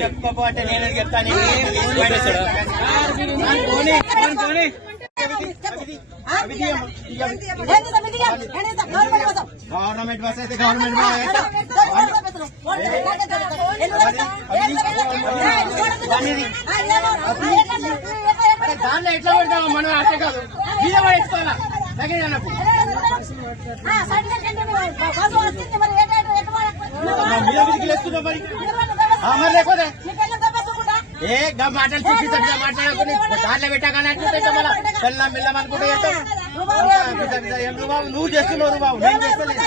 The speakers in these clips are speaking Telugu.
చెప్పకపో అంటే నేనే చెప్తాను? గవర్నమెంట్ బస్ అయితే గవర్నమెంట్ దాంట్లో ఎట్లా పెడతాము మనం అట్టే కాదు. మీద పడేసుకోవాలా లేకపోతే ఏ మాటలు చూపిస్తా మాట్లాడకుండా దాంట్లో పెట్టగానే అట్లా మళ్ళా బెల్లం బెల్లం అనుకుంటే నువ్వు చేస్తున్నావు బాబు నేను చేస్తలేదు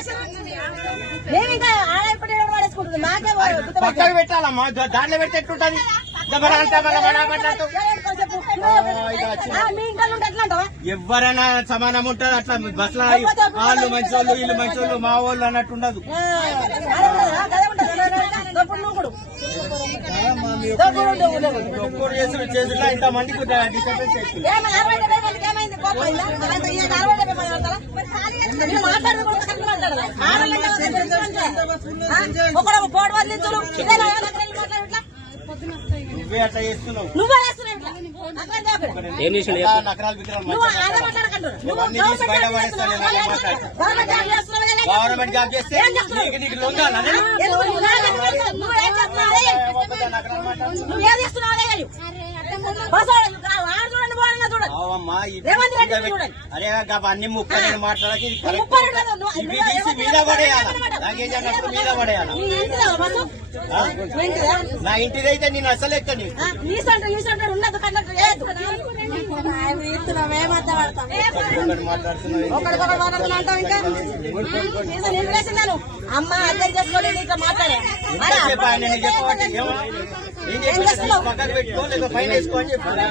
పక్కకు పెట్టాలమ్మా దాంట్లో పెడితే ఎట్లుంటది దబ్బరా అంటా మళ్ళా ఎవరైనా సమానం ఉంటది అట్లా బస్ వాళ్ళు మంచోళ్ళు వీళ్ళు మంచోళ్ళు మా వాళ్ళు అన్నట్టు ఉండదు. ఒక్కరు ఇంత మందికి డిస్టర్బెన్స్ ఒకడు పోటు నువ్వే అట్లా చేస్తున్నావు. ఏం చేసిండు. గవర్నమెంట్ జాబ్ చేస్తే? నీకు నీకు లొంగాలా నువ్వు చేస్తున్నావు? అవమ్మా. అరే మాట్లాడకి కరెక్ట్. ముప్పై రెండు ఇవి తీసి రేవంత్ మీద పడేయాలి. లగేజ్ అన్నప్పుడు మీద పడేయాలి? నీ ఇంటిదైతే నేను అసలు ఎక్కని అమ్మ అర్థం చేసుకోలేదు ఇట్లా మాట్లాడే. పెట్టుకో పైన వేసుకో అని చెప్పాను